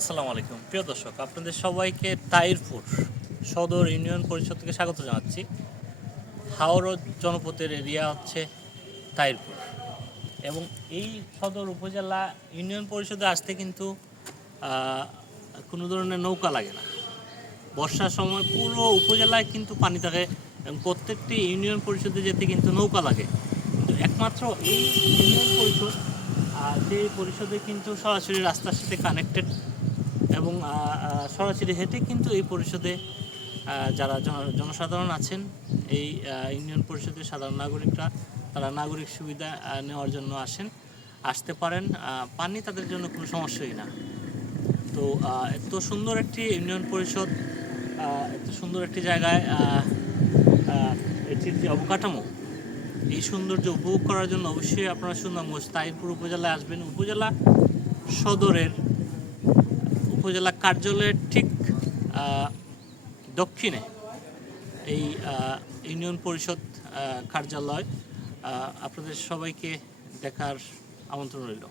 আসসালামু আলাইকুম প্রিয় দর্শক, আপনাদের সবাইকে তাইরপুর সদর ইউনিয়ন পরিষদ থেকে স্বাগত জানাচ্ছি। হাওড় জনপদের এরিয়া হচ্ছে তাইরপুর এবং এই সদর উপজেলা ইউনিয়ন পরিষদে আসতে কিন্তু কোনো ধরনের নৌকা লাগে না। বর্ষার সময় পুরো উপজেলায় কিন্তু পানি থাকে এবং প্রত্যেকটি ইউনিয়ন পরিষদে যেতে কিন্তু নৌকা লাগে, কিন্তু একমাত্র এই ইউনিয়ন পরিষদ সেই পরিষদে কিন্তু সরাসরি রাস্তার সাথে কানেক্টেড এবং সরাসরি হেঁটে কিন্তু এই পরিষদে যারা জনসাধারণ আছেন, এই ইউনিয়ন পরিষদের সাধারণ নাগরিকরা, তারা নাগরিক সুবিধা নেওয়ার জন্য আসতে পারেন। পানি তাদের জন্য কোনো সমস্যাই না। তো এত সুন্দর একটি ইউনিয়ন পরিষদ, এত সুন্দর একটি জায়গায় এটির যে অবকাঠামো, এই সৌন্দর্য উপভোগ করার জন্য অবশ্যই আপনারা সুনামগঞ্জ তাইরপুর উপজেলায় আসবেন। উপজেলা সদরের উপজেলা কার্যালয়ের ঠিক দক্ষিণে এই ইউনিয়ন পরিষদ কার্যালয়। আপনাদের সবাইকে দেখার আমন্ত্রণ রইল।